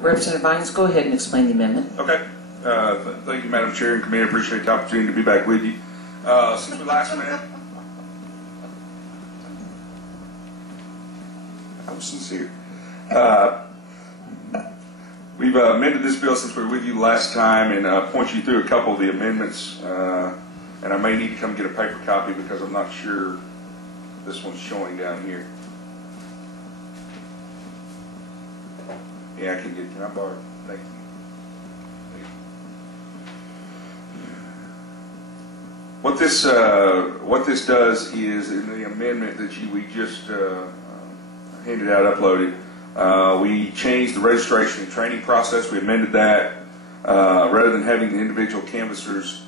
Representative Vines, go ahead and explain the amendment. Okay. Thank you, Madam Chair and Committee. I appreciate the opportunity to be back with you. Since we last met, I was sincere. We've amended this bill since we were with you last time, and point you through a couple of the amendments. And I may need to come get a paper copy because I'm not sure this one's showing down here. Yeah, can I borrow it? Thank you. What this does is, in the amendment that we just handed out, uploaded, we changed the registration and training process. We amended that. Rather than having the individual canvassers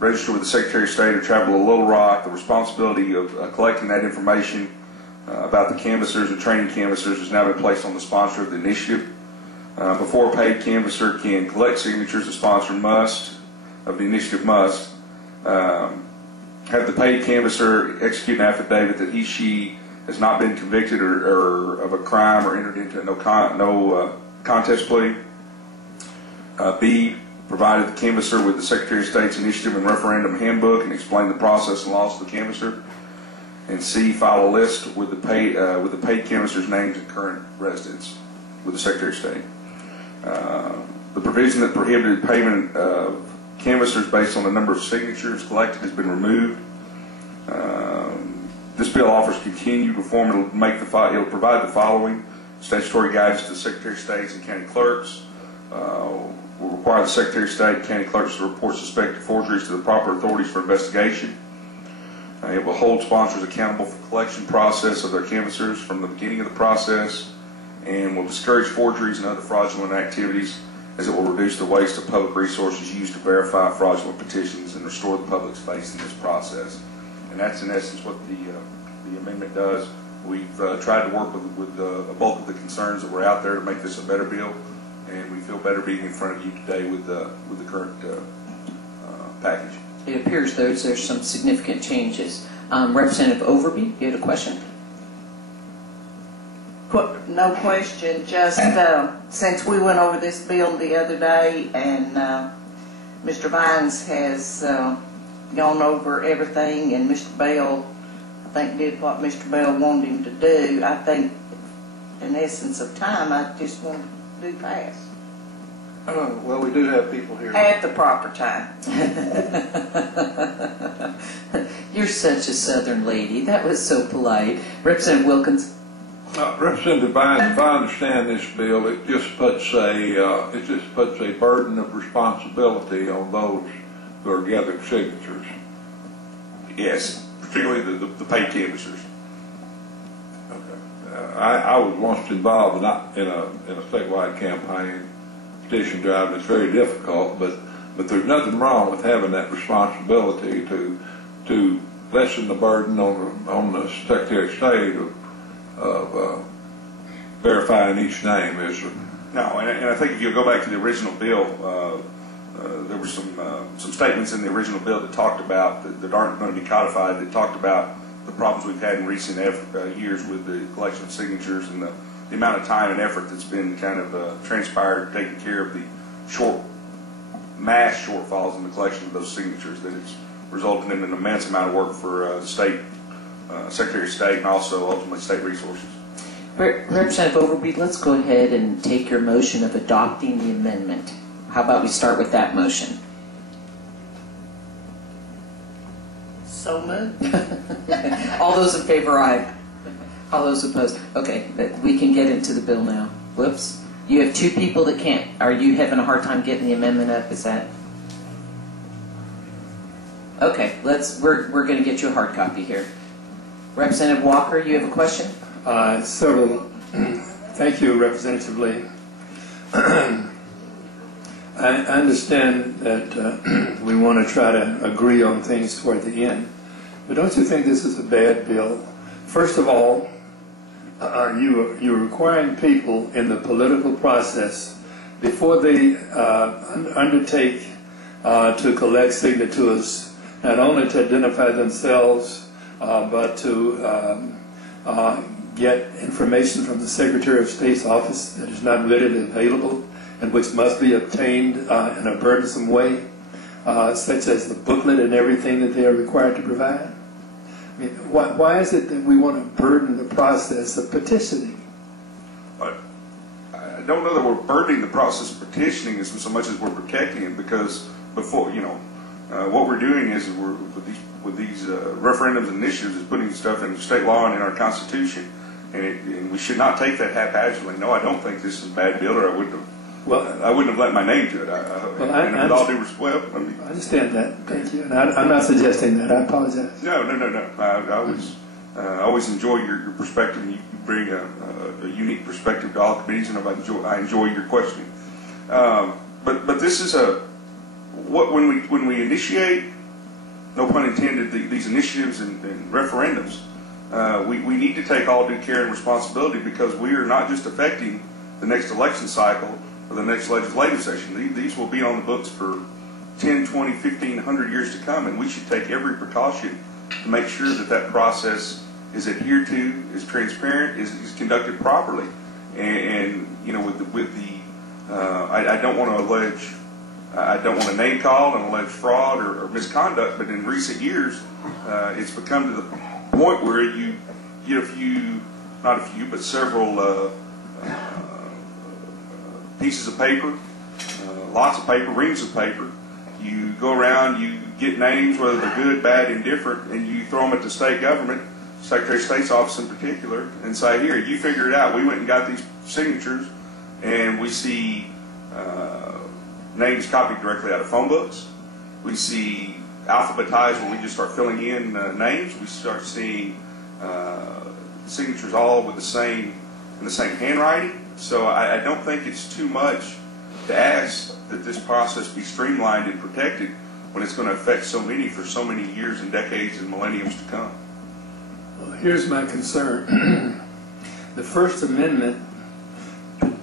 register with the Secretary of State or travel to Little Rock, the responsibility of collecting that information about the canvassers and training canvassers has now been placed on the sponsor of the initiative. Before a paid canvasser can collect signatures, the sponsor of the initiative must have the paid canvasser execute an affidavit that she has not been convicted or of a crime or entered into no contest plea. B, provided the canvasser with the Secretary of State's initiative and referendum handbook and explain the process and laws to the canvasser. And C, file a list with the paid canvasser's names and current residence with the Secretary of State. The provision that prohibited payment of canvassers based on the number of signatures collected has been removed. This bill offers continued reform. It'll provide the following: statutory guidance to the Secretary of State and county clerks. Will require the Secretary of State and county clerks to report suspected forgeries to the proper authorities for investigation. It will hold sponsors accountable for the collection process of their canvassers from the beginning of the process, and will discourage forgeries and other fraudulent activities, as it will reduce the waste of public resources used to verify fraudulent petitions and restore the public's faith in this process. And that's in essence what the amendment does. We've tried to work with a bulk of the concerns that were out there to make this a better bill, and we feel better being in front of you today with the current package. It appears there's some significant changes. Representative Overby, you had a question? No question, just since we went over this bill the other day and Mr. Vines has gone over everything, and Mr. Bell, I think, did what Mr. Bell wanted him to do. I think in essence of time, I just want to do fast. Well, we do have people here. At the proper time. You're such a Southern lady. That was so polite. Representative Wilkins. Representative Vines, if I understand this bill, it just puts a burden of responsibility on those who are gathering signatures. Yes, particularly the paid canvassers. Okay. I was once involved in a statewide campaign, petition drive. It's very difficult, but there's nothing wrong with having that responsibility to lessen the burden on the Secretary of State of verifying each name, is there? No, and I think if you go back to the original bill, there were some statements in the original bill that talked about that aren't going to be codified, that talked about the problems we've had in recent years with the collection of signatures and the amount of time and effort that's been kind of transpired taking care of the mass shortfalls in the collection of those signatures, that it's resulted in an immense amount of work for the state, Secretary of State, and also ultimately state resources. Representative Overby, let's go ahead and take your motion of adopting the amendment. How about we start with that motion? So moved. All those in favor, aye. All those opposed? Okay, we can get into the bill now. Whoops. You have two people that can't. Are you having a hard time getting the amendment up? Is that? Okay, we're going to get you a hard copy here. Representative Walker, you have a question? Several. Thank you, Representative Lee. I understand that we want to try to agree on things toward the end, but don't you think this is a bad bill? First of all, you're requiring people in the political process, before they undertake to collect signatures, not only to identify themselves, but to get information from the Secretary of State's office that is not readily available and which must be obtained in a burdensome way, such as the booklet and everything that they are required to provide? I mean, why is it that we want to burden the process of petitioning? I don't know that we're burdening the process of petitioning as so much as we're protecting it, because before, what we're doing is with these referendums and initiatives is putting stuff in state law and in our Constitution, and we should not take that haphazardly. No, I don't think this is a bad bill, or I wouldn't have let my name to it. And with all due respect, I understand that. Thank you. And I'm not suggesting that. I apologize. No. I always enjoy your perspective. You bring a unique perspective to all committees, and I enjoy your questioning. But this is when we initiate, no pun intended, these initiatives and referendums, we need to take all due care and responsibility, because we are not just affecting the next election cycle or the next legislative session. These will be on the books for 10, 20, 15, 100 years to come, and we should take every precaution to make sure that process is adhered to, is transparent, is conducted properly. And I don't want to allege, I don't want to name call and allege fraud or misconduct, but in recent years, it's become to the point where you get several pieces of paper, lots of paper, reams of paper. You go around, you get names, whether they're good, bad, indifferent, and you throw them at the state government, Secretary of State's office in particular, and say, here, you figure it out. We went and got these signatures, and we see names copied directly out of phone books. We see alphabetized where we just start filling in names. We start seeing signatures all with the same handwriting. So I don't think it's too much to ask that this process be streamlined and protected when it's going to affect so many for so many years and decades and millenniums to come. Well, here's my concern. The First Amendment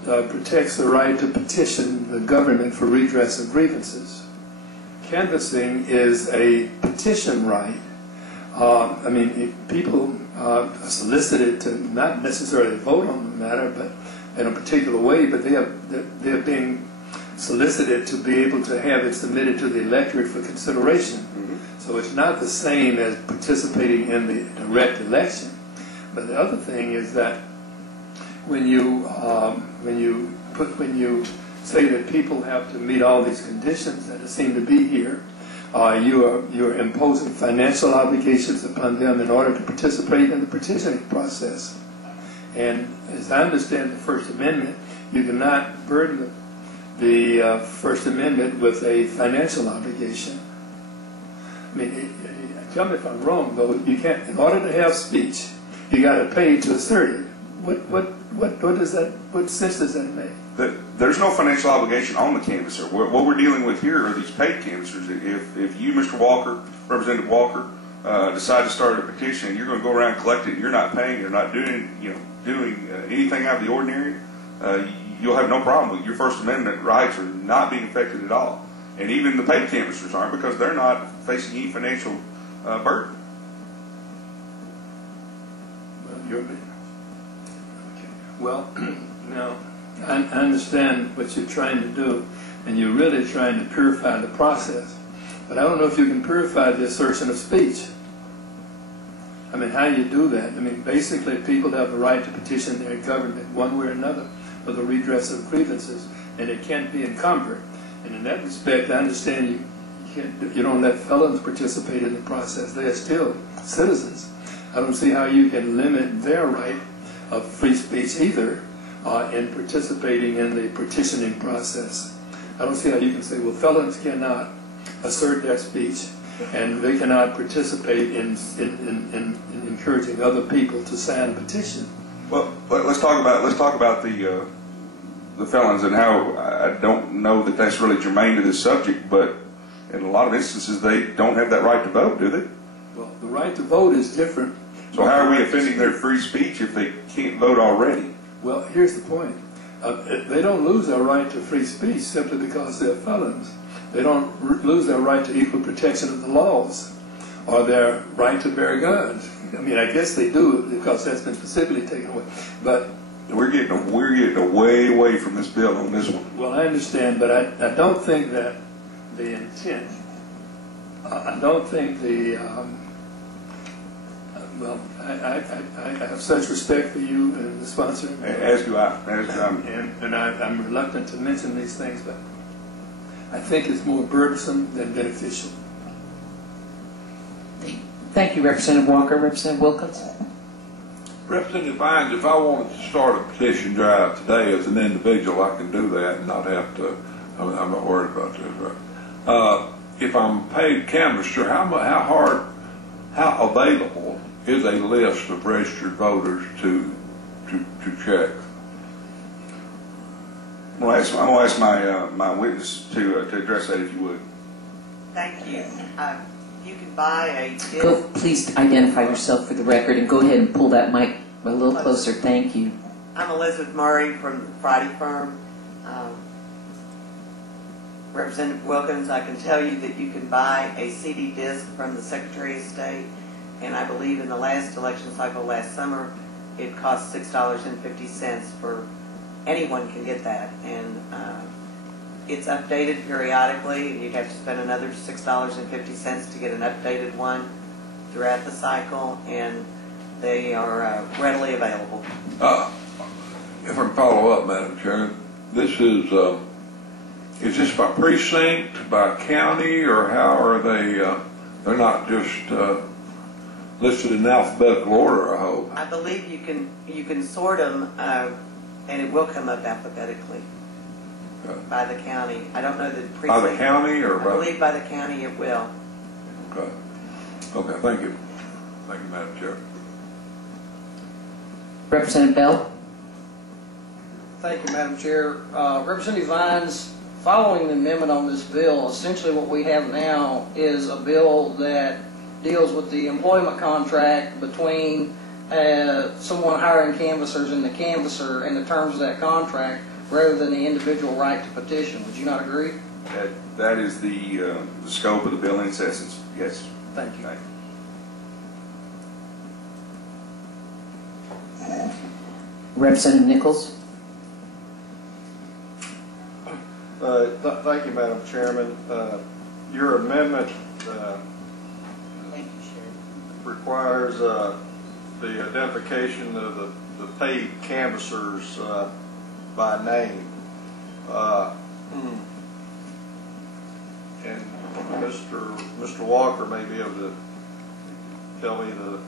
protects the right to petition the government for redress of grievances. Canvassing is a petition right. People are solicited to not necessarily vote on the matter, but in a particular way, but they're being solicited to be able to have it submitted to the electorate for consideration. Mm-hmm. So it's not the same as participating in the direct election. But the other thing is that when you say that people have to meet all these conditions that seem to be here, you are imposing financial obligations upon them in order to participate in the petitioning process. And as I understand the First Amendment, you cannot burden the First Amendment with a financial obligation. I mean, tell me if I'm wrong, though. You can't. In order to have speech, you got to pay to assert it. What does that? What sense does that make? There's no financial obligation on the canvasser. What we're dealing with here are these paid canvassers. If you, Mr. Walker, Representative Walker, decide to start a petition, and you're going to go around collecting, you're not paying, you're not doing anything out of the ordinary, you'll have no problem with your First Amendment rights are not being affected at all. And even the paid canvassers aren't, because they're not facing any financial burden. Well, now, I understand what you're trying to do, and you're really trying to purify the process. But I don't know if you can purify the assertion of speech. I mean, how do you do that? I mean, basically, people have the right to petition their government one way or another for the redress of grievances, and it can't be encumbered. And in that respect, I understand you don't let felons participate in the process. They are still citizens. I don't see how you can limit their right of free speech either in participating in the petitioning process. I don't see how you can say, well, felons cannot assert their speech and they cannot participate in encouraging other people to sign a petition. Well, let's talk about the felons and how I don't know that that's really germane to this subject, but in a lot of instances they don't have that right to vote, do they? Well, the right to vote is different. So how are we offending their free speech if they can't vote already? Well, here's the point. They don't lose their right to free speech simply because they're felons. They don't lose their right to equal protection of the laws or their right to bear guns. I mean, I guess they do because that's been specifically taken away. But We're getting away from this bill on this one. well, I understand, but I don't think that the intent. I don't think the. Well, I have such respect for you and the sponsor. As do I. And I'm reluctant to mention these things, but I think it's more burdensome than beneficial. Thank you, Representative Walker. Representative Wilkins? Representative Vines, if I wanted to start a petition drive today as an individual, I can do that and not have to, I'm not worried about this, right? If I'm paid canvasser, how available is a list of registered voters to check? I'm going to ask my witness to address that, if you would. Thank you. You can buy a Go, disc. please identify yourself for the record and go ahead and pull that mic a little closer. Thank you. I'm Elizabeth Murray from the Friday firm. Representative Wilkins, I can tell you that you can buy a CD disc from the Secretary of State, and I believe in the last election cycle last summer, it cost $6.50 for anyone can get that, and it's updated periodically, and you'd have to spend another $6.50 to get an updated one throughout the cycle, and they are readily available. If I can follow up, Madam Chair, this is this by precinct, by county, or how are they, they're not just listed in alphabetical order, I hope? I believe you can sort them, and it will come up alphabetically by the county. I don't know the precinct. By the county or I by? believe by the county it will. Okay. Okay, thank you. Thank you, Madam Chair. Representative Bell? Thank you, Madam Chair. Representative Vines, following the amendment on this bill, essentially what we have now is a bill that deals with the employment contract between someone hiring canvassers and the canvasser and the terms of that contract rather than the individual right to petition. Would you not agree? That is the scope of the bill in its essence. Yes. Thank you. Representative Nichols? Thank you, Madam Chairman. Your amendment requires the identification of the paid canvassers by name. And Mr. Walker may be able to tell me the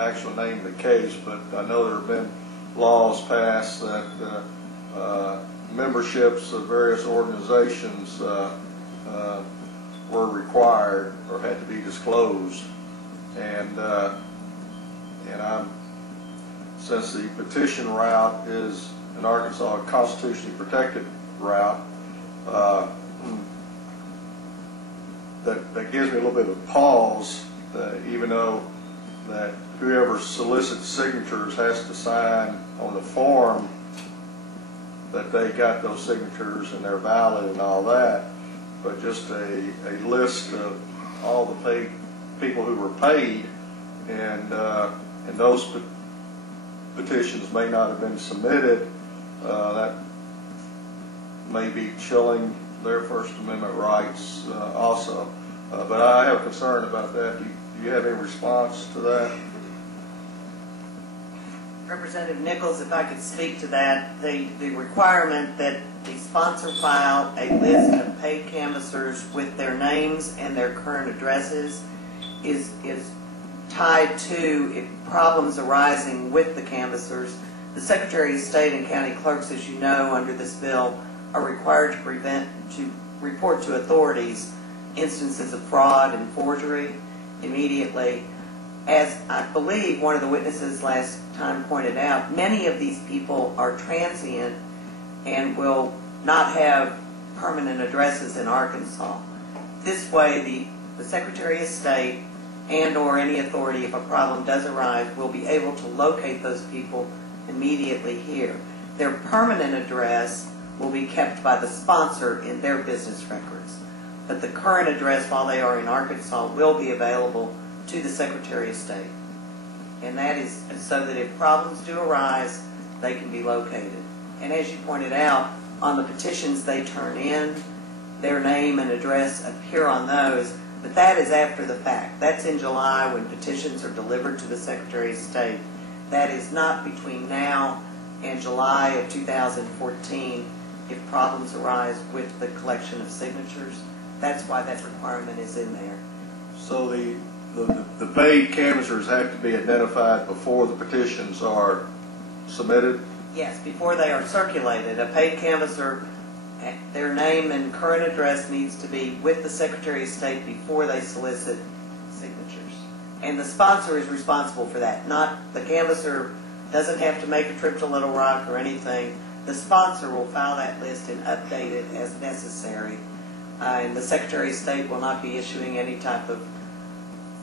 actual name of the case, but I know there have been laws passed that memberships of various organizations were required or had to be disclosed, and since the petition route is in Arkansas a constitutionally protected route, that gives me a little bit of pause, even though that whoever solicits signatures has to sign on the form that they got those signatures and they're valid and all that, but just a list of all the paid people who were paid, and those petitions may not have been submitted. That may be chilling their First Amendment rights also. But I have a concern about that. Do you have any response to that? Representative Nichols, if I could speak to that, the requirement that the sponsor file a list of paid canvassers with their names and their current addresses is tied to problems arising with the canvassers. The Secretary of State and county clerks, as you know, under this bill, are required to report to authorities instances of fraud and forgery immediately. As I believe one of the witnesses last time pointed out, many of these people are transient and will not have permanent addresses in Arkansas. This way, the Secretary of State and or any authority, if a problem does arise, will be able to locate those people immediately here. Their permanent address will be kept by the sponsor in their business records, but the current address while they are in Arkansas will be available to the Secretary of State. And that is so that if problems do arise, they can be located. And as you pointed out, on the petitions they turn in, their name and address appear on those, but that is after the fact. That's in July when petitions are delivered to the Secretary of State. That is not between now and July of 2014 if problems arise with the collection of signatures. That's why that requirement is in there. So the paid canvassers have to be identified before the petitions are submitted? Yes, before they are circulated, a paid canvasser, their name and current address needs to be with the Secretary of State before they solicit signatures. And the sponsor is responsible for that. Not the canvasser doesn't have to make a trip to Little Rock or anything. The sponsor will file that list and update it as necessary. And the Secretary of State will not be issuing any type of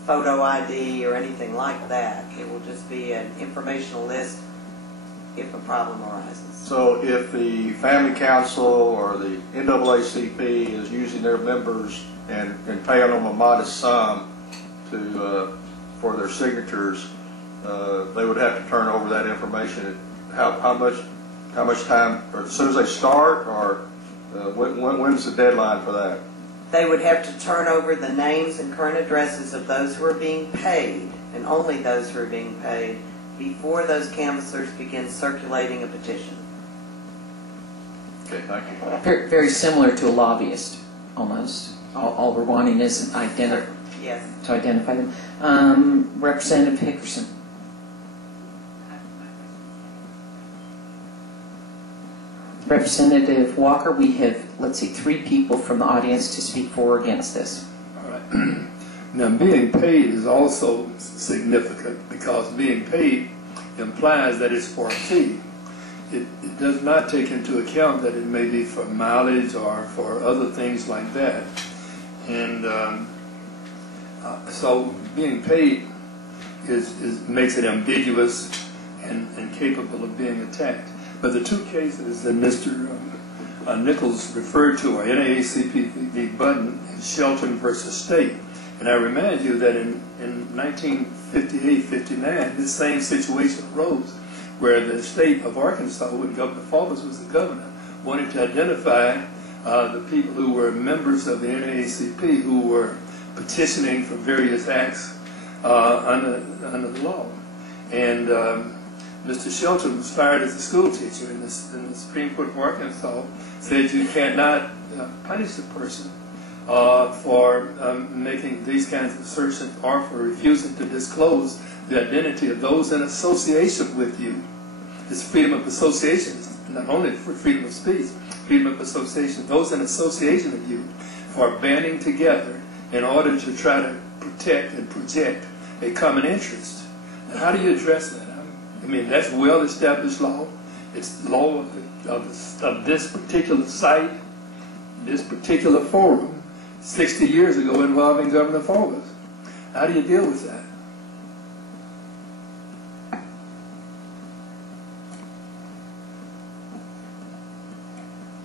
photo ID or anything like that. It will just be an informational list if a problem arises. So if the Family Council or the NAACP is using their members and paying them a modest sum for their signatures, they would have to turn over that information. How much time, or as soon as they start, or when's the deadline for that? They would have to turn over the names and current addresses of those who are being paid, and only those who are being paid, before those canvassers begin circulating a petition. Okay, thank you. Very, very similar to a lobbyist, almost. All we're wanting is an Yes. to identify them. Representative Hickerson. Representative Walker, we have, let's see, 3 people from the audience to speak for or against this. All right. Now, being paid is also significant because being paid implies that it's for a fee. It does not take into account that it may be for mileage or for other things like that. And so being paid makes it ambiguous and capable of being attacked. But the 2 cases that Mr. Nichols referred to are NAACP v. Button and Shelton versus State. And I remind you that in 1958-59, this same situation arose where the state of Arkansas, when Governor Faubus was the governor, wanted to identify the people who were members of the NAACP who were petitioning for various acts under the law. And Mr. Shelton was fired as a school teacher, and the Supreme Court of Arkansas said you cannot punish a person for making these kinds of assertions or for refusing to disclose the identity of those in association with you. This freedom of association is not only for freedom of speech, freedom of association, those in association with you for banding together in order to try to protect and project a common interest. And how do you address that? I mean, that's well-established law. It's law of this particular site, this particular forum, 60 years ago involving Governor Faubus. How do you deal with that?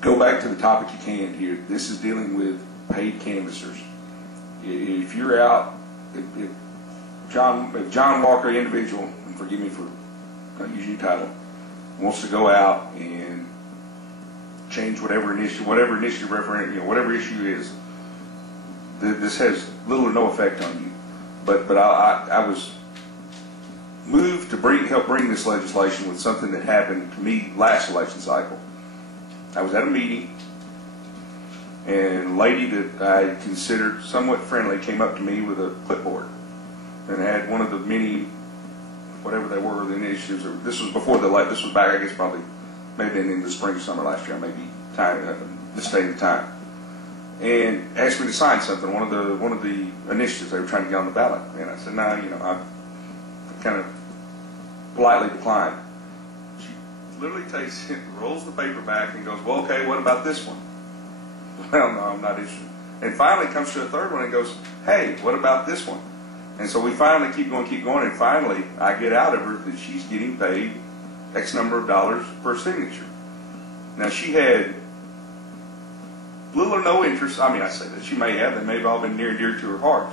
Go back to the topic you can here. This is dealing with paid canvassers. If you're out, if John Walker, individual, and forgive me for not using your title, wants to go out and change whatever initiative referendum, whatever issue is, this has little or no effect on you. But I was moved to help bring this legislation with something that happened to me last election cycle. I was at a meeting, and a lady that I considered somewhat friendly came up to me with a clipboard and had one of the many, whatever they were, the initiatives. This was before this was back, I guess, probably maybe in the spring, summer last year. I may be misstating the time. And asked me to sign something, one of the initiatives they were trying to get on the ballot. And I said, no, I kind of politely declined. She literally takes it, rolls the paper back, and goes, well, okay, what about this one? Well, no, I'm not interested. And finally comes to a third one and goes, hey, what about this one? And so we finally keep going, and finally I get out of her that she's getting paid X number of dollars per signature. Now, she had little or no interest. I mean, I say that she may have. They may have all been near and dear to her heart.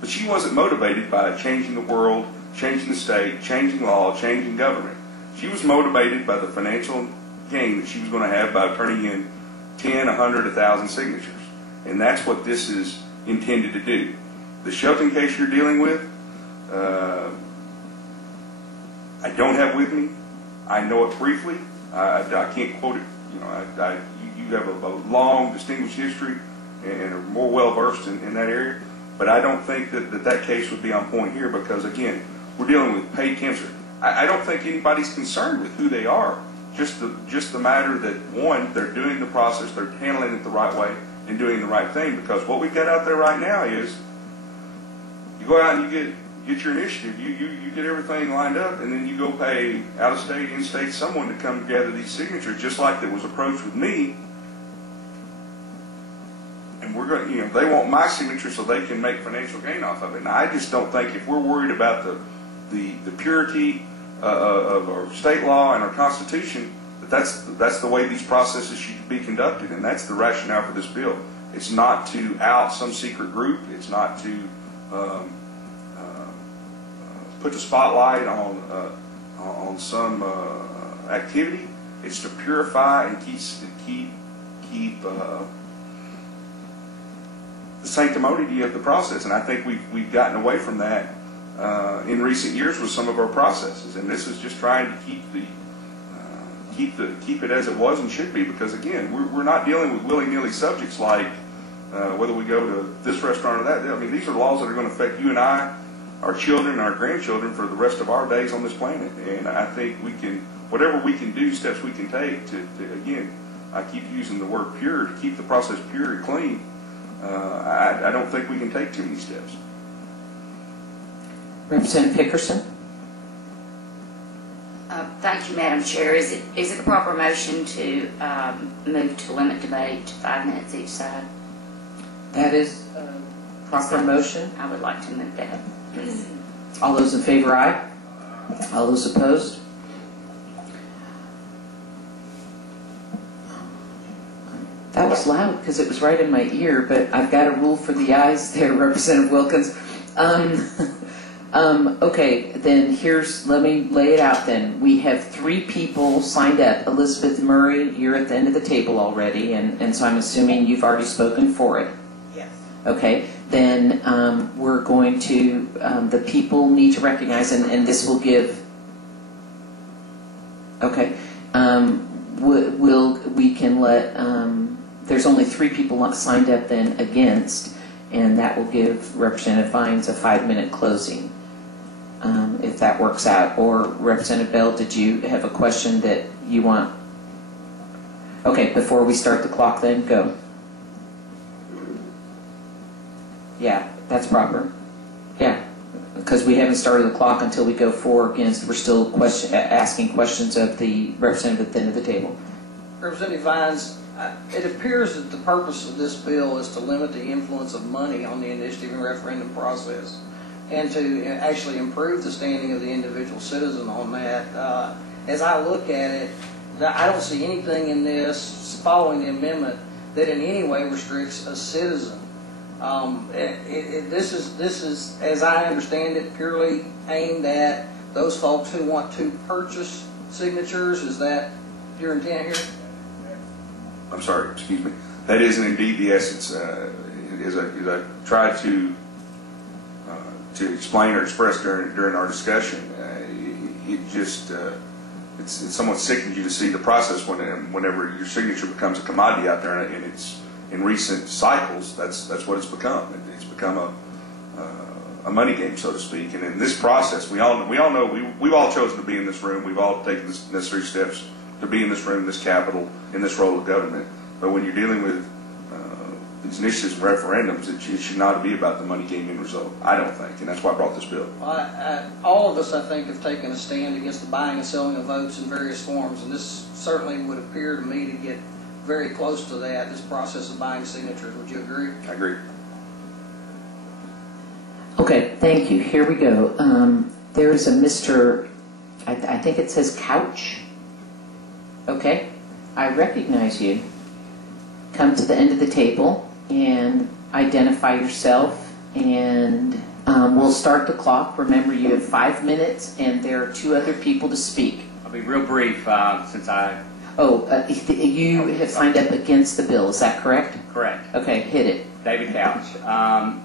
But she wasn't motivated by changing the world, changing the state, changing law, changing government. She was motivated by the financial gain that she was going to have by turning in 10, 100, 1,000 signatures. And that's what this is intended to do. The Shelton case you're dealing with, I don't have with me. I know it briefly. I can't quote it. You know, you have a long, distinguished history and are more well-versed in that area. But I don't think that case would be on point here because, again, we're dealing with paid cancer. I don't think anybody's concerned with who they are. Just the matter that, one, they're doing the process, they're handling it the right way, and doing the right thing. Because what we've got out there right now is you go out and you get your initiative, you get everything lined up, and then you go pay out-of-state, in-state someone to come gather these signatures, just like that was approached with me. And we're going, you know, they want my signature so they can make financial gain off of it. And I just don't think if we're worried about the purity of our state law and our Constitution, that's the way these processes should be conducted, and that's the rationale for this bill. It's not to out some secret group. It's not to put the spotlight on some activity. It's to purify and keep the sanctimony of the process. And I think we've gotten away from that in recent years with some of our processes. And this is just trying to keep it as it was and should be. Because again, we're not dealing with willy-nilly subjects like whether we go to this restaurant or that. I mean, these are laws that are going to affect you and I, our children, and our grandchildren for the rest of our days on this planet. And I think we can, whatever we can do, steps we can take to again, I keep using the word pure, to keep the process pure and clean. I don't think we can take too many steps. Representative Pickerson? Thank you, Madam Chair. Is it a proper motion to move to limit debate to 5 minutes each side? That is a proper motion. I would like to move that. All those in favor, aye. All those opposed? That was loud because it was right in my ear, but I've got a rule for the ayes there, Representative Wilkins. Okay, then let me lay it out then. We have 3 people signed up. Elizabeth Murray, you're at the end of the table already, and so I'm assuming you've already spoken for it. Yes. Okay, then we're going to, the people need to recognize, and this will give, okay, we can let, there's only 3 people signed up then against, and that will give Representative Vines a 5-minute closing, if that works out. Or Representative Bell, did you have a question that you want? Okay, before we start the clock then, go. Yeah, that's proper. Yeah, because we haven't started the clock until we go for or against. We're still asking questions of the representative at the end of the table. Representative Vines, it appears that the purpose of this bill is to limit the influence of money on the initiative and referendum process and to actually improve the standing of the individual citizen on that. As I look at it, I don't see anything in this following the amendment that in any way restricts a citizen. This is, as I understand it, purely aimed at those folks who want to purchase signatures. Is that your intent here? I'm sorry, excuse me. That is indeed the essence. As I tried to explain or express during our discussion, it's somewhat sickening you to see the process whenever your signature becomes a commodity out there, and it's in recent cycles. That's what it's become. It's become a money game, so to speak. And in this process, we all know we've all chosen to be in this room. We've all taken the necessary steps to be in this room, this Capitol, in this role of government. But when you're dealing with these initiatives and referendums, it should not be about the money game end result, I don't think, and that's why I brought this bill. All of us, I think, have taken a stand against the buying and selling of votes in various forms, and this certainly would appear to me to get very close to that, this process of buying signatures. Would you agree? I agree. Okay, thank you. Here we go. There's a Mr., I think it says Couch. Okay, I recognize you. Come to the end of the table and identify yourself and We'll start the clock. Remember, you have 5 minutes, and there are 2 other people to speak. I'll be real brief since I... You have signed up against the bill, is that correct? Correct. Okay, hit it. David Couch. I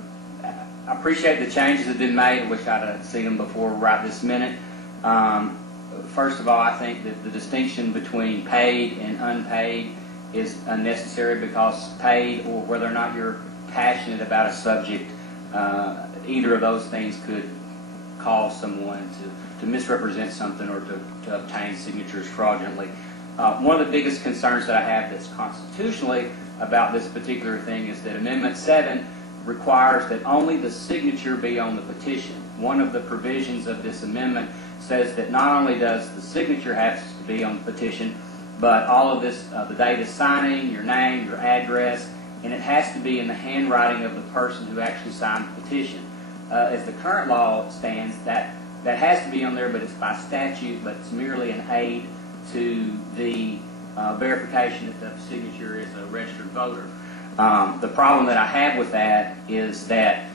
appreciate the changes that have been made. I wish I'd have seen them before right this minute. First of all, I think that the distinction between paid and unpaid is unnecessary, because paid, or whether or not you're passionate about a subject, either of those things could cause someone to misrepresent something or to obtain signatures fraudulently. One of the biggest concerns that I have that's constitutionally about this particular thing is that Amendment 7 requires that only the signature be on the petition. One of the provisions of this amendment says that not only does the signature have to be on the petition, but all of this, the date of signing, your name, your address, and it has to be in the handwriting of the person who actually signed the petition. As the current law stands, that has to be on there, but it's by statute, but it's merely an aid to the verification that the signature is a registered voter. The problem that I have with that is that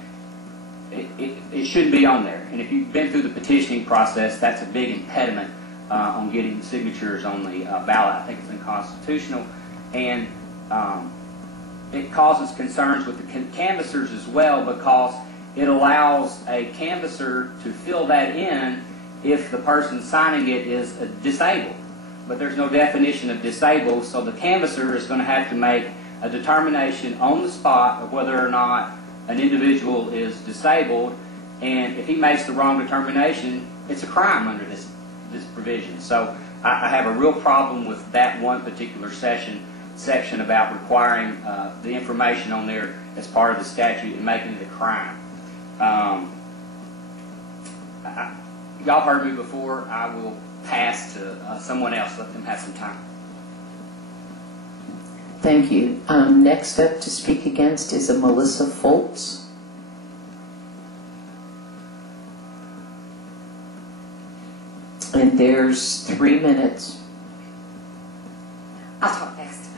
it shouldn't be on there. And if you've been through the petitioning process, that's a big impediment on getting the signatures on the ballot. I think it's unconstitutional, and it causes concerns with the canvassers as well, because it allows a canvasser to fill that in if the person signing it is disabled. But there's no definition of disabled, so the canvasser is going to have to make a determination on the spot of whether or not an individual is disabled, and if he makes the wrong determination, it's a crime under this provision. So I have a real problem with that one particular section about requiring the information on there as part of the statute and making it a crime. Y'all heard me before. I will pass to someone else, let them have some time. Thank you. Next up to speak against is a Melissa Foltz. And there's 3 minutes. I'll talk fast.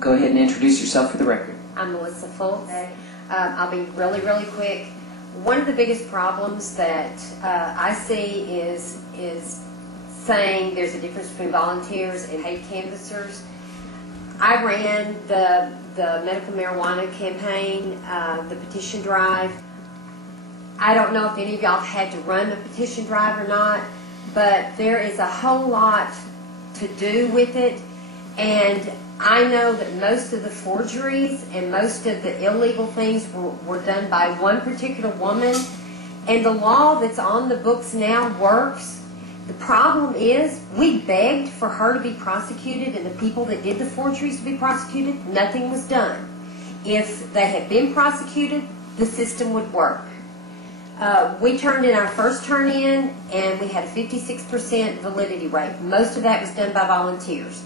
Go ahead and introduce yourself for the record. I'm Melissa Foltz. I'll be really, really quick. One of the biggest problems that I see is saying there's a difference between volunteers and paid canvassers. I ran the medical marijuana campaign, the petition drive. I don't know if any of y'all have had to run the petition drive or not, but there is a whole lot to do with it, and I know that most of the forgeries and most of the illegal things were done by one particular woman, and the law that's on the books now works. The problem is we begged for her to be prosecuted and the people that did the forgeries to be prosecuted. Nothing was done. If they had been prosecuted, the system would work. We turned in our first turn-in, and we had a 56% validity rate. Most of that was done by volunteers.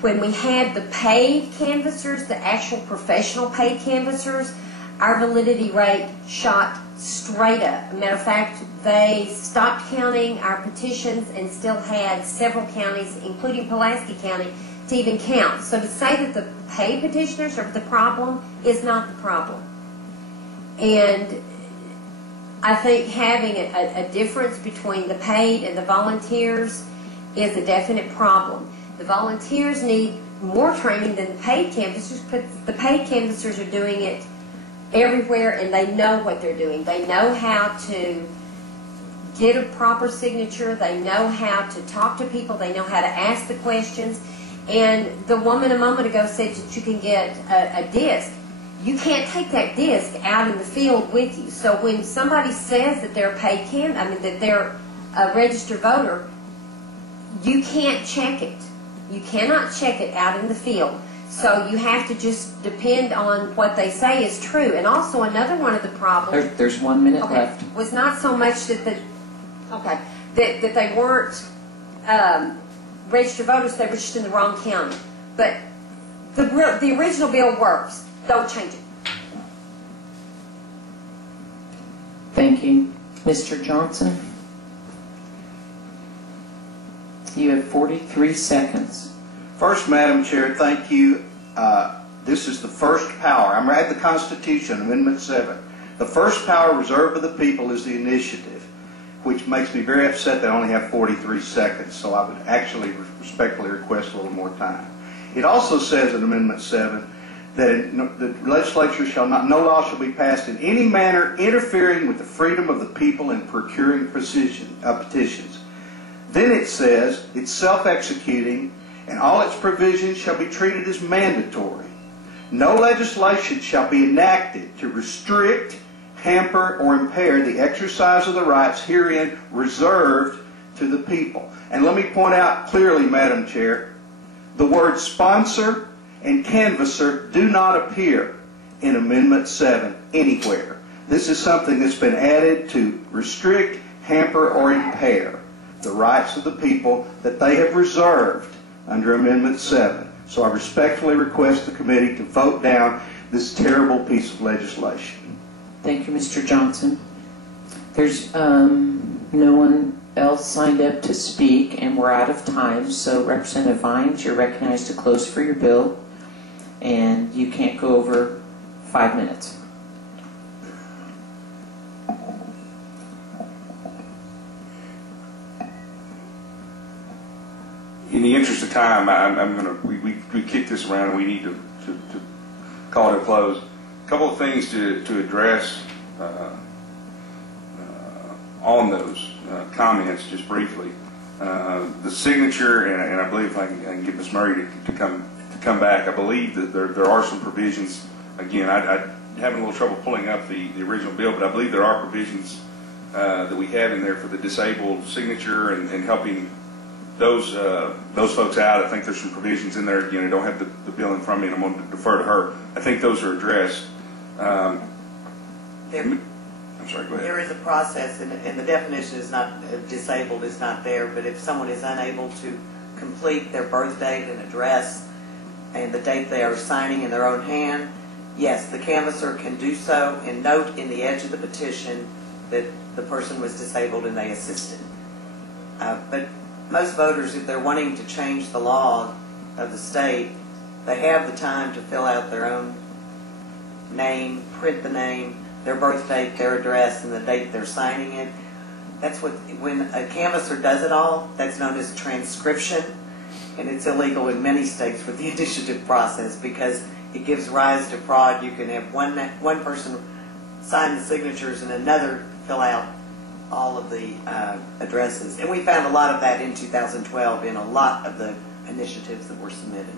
When we had the paid canvassers, the actual professional paid canvassers, our validity rate shot straight up. As a matter of fact, they stopped counting our petitions and still had several counties, including Pulaski County, to even count. So to say that the paid petitioners are the problem is not the problem. And I think having a difference between the paid and the volunteers is a definite problem. The volunteers need more training than the paid canvassers, but the paid canvassers are doing it everywhere, and they know what they're doing. They know how to get a proper signature. They know how to talk to people. They know how to ask the questions. And the woman a moment ago said that you can get a disc. You can't take that disc out in the field with you. So when somebody says that they're a paid that they're a registered voter, you can't check it. You cannot check it out in the field. So you have to just depend on what they say is true. And also another one of the problems... There's 1 minute left. ...was not so much that they weren't registered voters, they were just in the wrong county. But the original bill works. Don't change it. Thank you. Mr. Johnson? You have 43 seconds. First, Madam Chair, thank you. This is the first power. I'm read the Constitution, Amendment 7. The first power reserved for the people is the initiative, which makes me very upset that I only have 43 seconds, so I would actually respectfully request a little more time. It also says in Amendment 7 that the legislature no law shall be passed in any manner interfering with the freedom of the people in procuring petitions. Then it says it's self-executing and all its provisions shall be treated as mandatory. No legislation shall be enacted to restrict, hamper, or impair the exercise of the rights herein reserved to the people. And let me point out clearly, Madam Chair, the words sponsor and canvasser do not appear in Amendment 7 anywhere. This is something that's been added to restrict, hamper, or impair the rights of the people that they have reserved under Amendment 7. So I respectfully request the committee to vote down this terrible piece of legislation. Thank you, Mr. Johnson. There's no one else signed up to speak, and we're out of time. So Representative Vines, you're recognized to close for your bill, and you can't go over 5 minutes. In the interest of time, we kicked this around and we need to call it a close. A couple of things to address on those comments just briefly. The signature, and I believe I can get Ms. Murray to come back. I believe that there are some provisions. Again, I'm having a little trouble pulling up the original bill, but I believe there are provisions that we have in there for the disabled signature and helping those folks out. I think there's some provisions in there. Again, I don't have the bill in front of me, and I'm going to defer to her. I think those are addressed. I'm sorry, go ahead. There is a process, and the definition is not disabled is not there, but if someone is unable to complete their birth date and address and the date they are signing in their own hand, yes, the canvasser can do so and note in the edge of the petition that the person was disabled and they assisted. But most voters, if they're wanting to change the law of the state, they have the time to fill out their own name, print the name, their birth date, their address, and the date they're signing it. That's what, when a canvasser does it all, that's known as transcription, and it's illegal in many states with the initiative process because it gives rise to fraud. You can have one person sign the signatures and another fill out all of the addresses. And we found a lot of that in 2012 in a lot of the initiatives that were submitted.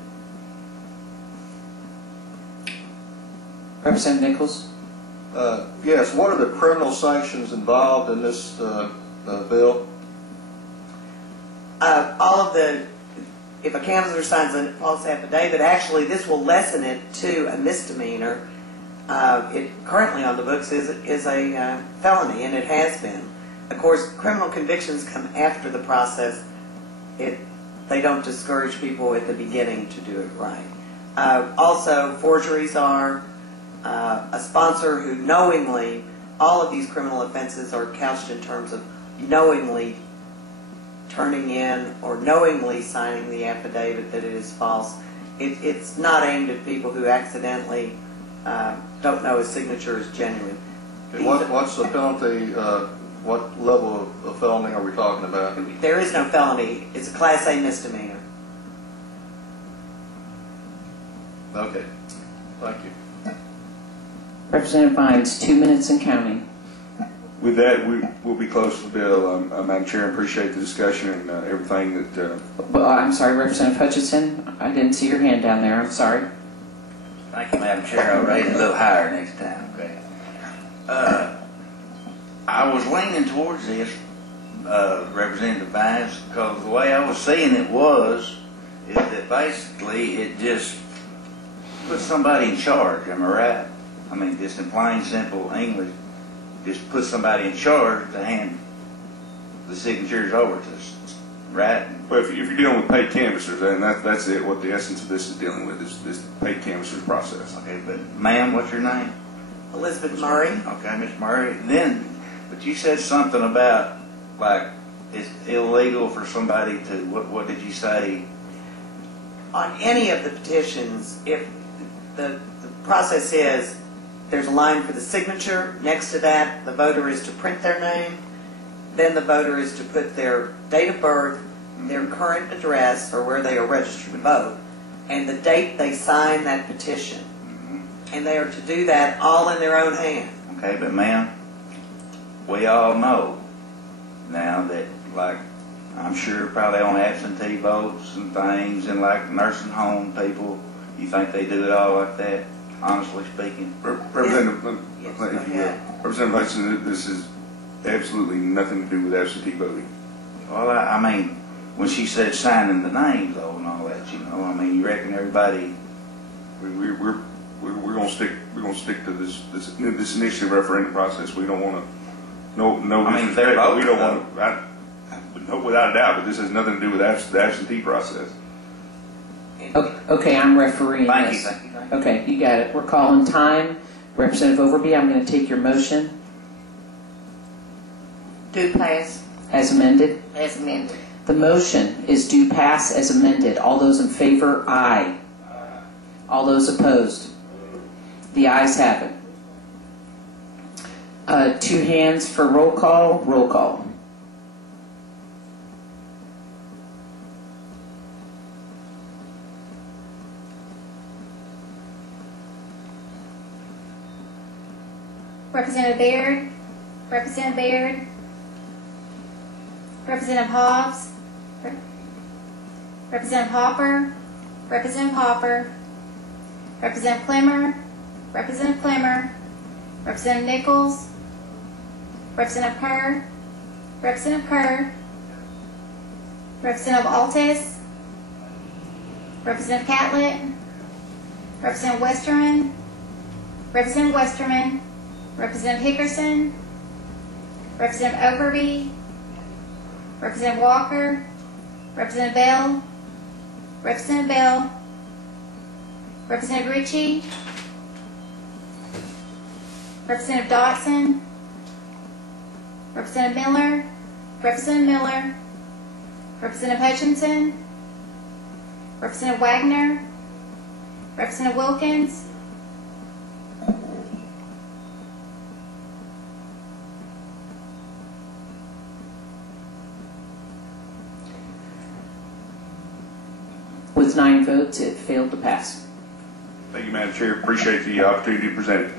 Representative Nichols? Yes, what are the criminal sanctions involved in this bill? All of the, if a canvasser signs a false affidavit, actually this will lessen it to a misdemeanor. It currently on the books is a felony, and it has been. Of course, criminal convictions come after the process. They don't discourage people at the beginning to do it right. Also, forgeries are a sponsor who knowingly, all of these criminal offenses are couched in terms of knowingly turning in or knowingly signing the affidavit that it is false. It's not aimed at people who accidentally don't know a signature is genuine. Okay, what's the penalty? What level of felony are we talking about? There is no felony. It's a Class A misdemeanor. Okay. Thank you. Representative Vines, 2 minutes and counting. With that, we'll be close to the bill. Madam Chair, I appreciate the discussion and everything that... I'm sorry, Representative Hutchinson. I didn't see your hand down there. I'm sorry. Thank you, Madam Chair. I'll raise it a little higher next time. Okay. I was leaning towards this, Representative Vines, because the way I was seeing it is that basically it just puts somebody in charge. Am I right? I mean, just in plain, simple English, just put somebody in charge to hand the signatures over to us, right? Well, if you're dealing with paid canvassers, then that's it. What the essence of this is dealing with is this paid canvassers process. Okay, but ma'am, what's your name? Elizabeth Murray. Okay, Miss Murray. But you said something about, like, it's illegal for somebody to, what did you say? On any of the petitions, if the process is there's a line for the signature. Next to that, the voter is to print their name. Then the voter is to put their date of birth, their current address, or where they are registered to vote, and the date they sign that petition. And they are to do that all in their own hand. Okay, but ma'am, we all know now that, like, I'm sure probably on absentee votes and things and like nursing home people, you think they do it all like that, honestly speaking? Representative, Yes, if go you will. ahead. Representative Hudson, this is absolutely nothing to do with absentee voting. Well, I mean, when she said signing the names though and all that, you know, I mean, you reckon everybody, We're going to stick to this initiative referendum process. We don't want to. No, I mean, disrespect, but we don't voting, want to. No, without a doubt, but this has nothing to do with the absentee process. Okay, I'm refereeing thank you, this. thank you, thank you. Okay, you got it. We're calling time. Representative Overby, I'm going to take your motion Do pass as amended. as amended. The motion is do pass as amended. All those in favor, aye. All those opposed? The ayes have it. 2 hands for roll call. Roll call. Representative Baird, Representative Baird, Representative Hobbs, Representative Hopper, Representative Hopper, Representative Clemmer, Representative Clemmer, Representative Nichols, Representative Kerr, Representative Kerr, Representative Altis, Representative Catlett, Representative Westerman, Representative Westerman, Representative Hickerson, Representative Overby, Representative Walker, Representative Bell, Representative Bell, Representative Ritchie, Representative Dotson, Representative Miller, Representative Miller, Representative Hutchinson, Representative Wagner, Representative Wilkins, With 9 votes, it failed to pass. Thank you, Madam Chair. Appreciate the opportunity to present it.